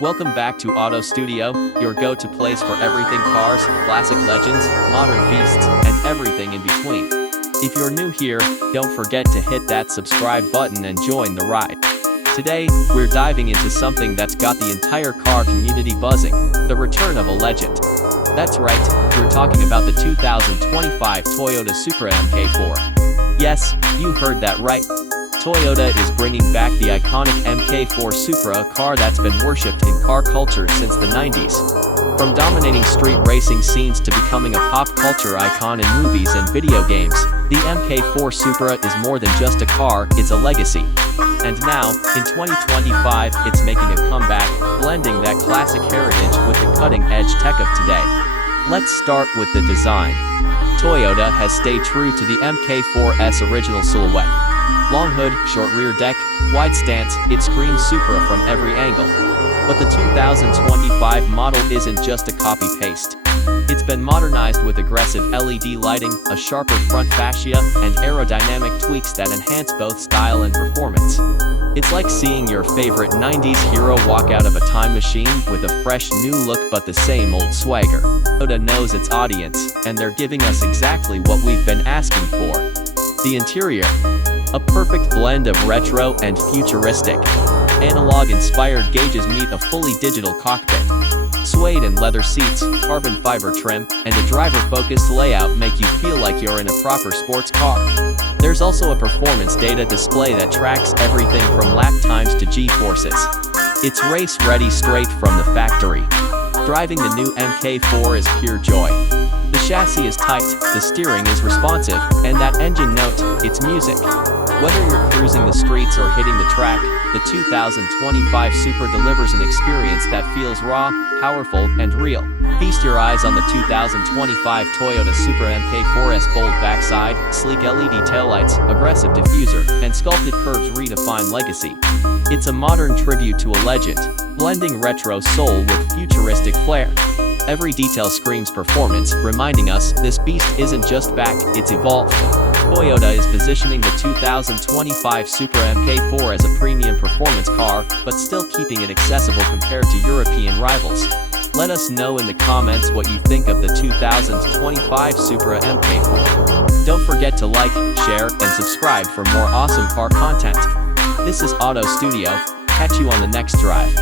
Welcome back to Auto Studio, your go-to place for everything cars, classic legends, modern beasts, and everything in between. If you're new here, don't forget to hit that subscribe button and join the ride. Today, we're diving into something that's got the entire car community buzzing, the return of a legend. That's right, we're talking about the 2025 Toyota Supra Mk5. Yes, you heard that right. Toyota is bringing back the iconic Mk5 Supra, a car that's been worshipped in car culture since the 90s. From dominating street racing scenes to becoming a pop culture icon in movies and video games, the Mk5 Supra is more than just a car, it's a legacy. And now, in 2025, it's making a comeback, blending that classic heritage with the cutting-edge tech of today. Let's start with the design. Toyota has stayed true to the Mk4's original silhouette. Long hood, short rear deck, wide stance, it screams Supra from every angle. But the 2025 model isn't just a copy-paste. It's been modernized with aggressive LED lighting, a sharper front fascia, and aerodynamic tweaks that enhance both style and performance. It's like seeing your favorite 90s hero walk out of a time machine with a fresh new look but the same old swagger. Toyota knows its audience, and they're giving us exactly what we've been asking for. The interior. A perfect blend of retro and futuristic. Analog-inspired gauges meet a fully digital cockpit. Suede and leather seats, carbon fiber trim, and a driver-focused layout make you feel like you're in a proper sports car. There's also a performance data display that tracks everything from lap times to G-forces. It's race-ready straight from the factory. Driving the new Mk4 is pure joy. The chassis is tight, the steering is responsive, and that engine note, it's music. Whether you're cruising the streets or hitting the track, the 2025 Supra delivers an experience that feels raw, powerful, and real. Feast your eyes on the 2025 Toyota Supra Mk4's bold backside, sleek LED taillights, aggressive diffuser, and sculpted curves redefine legacy. It's a modern tribute to a legend, blending retro soul with futuristic flair. Every detail screams performance, reminding us this beast isn't just back, it's evolved. Toyota is positioning the 2025 Supra Mk4 as a premium performance car, but still keeping it accessible compared to European rivals. Let us know in the comments what you think of the 2025 Supra Mk4. Don't forget to like, share, and subscribe for more awesome car content. This is Auto Studio, catch you on the next drive.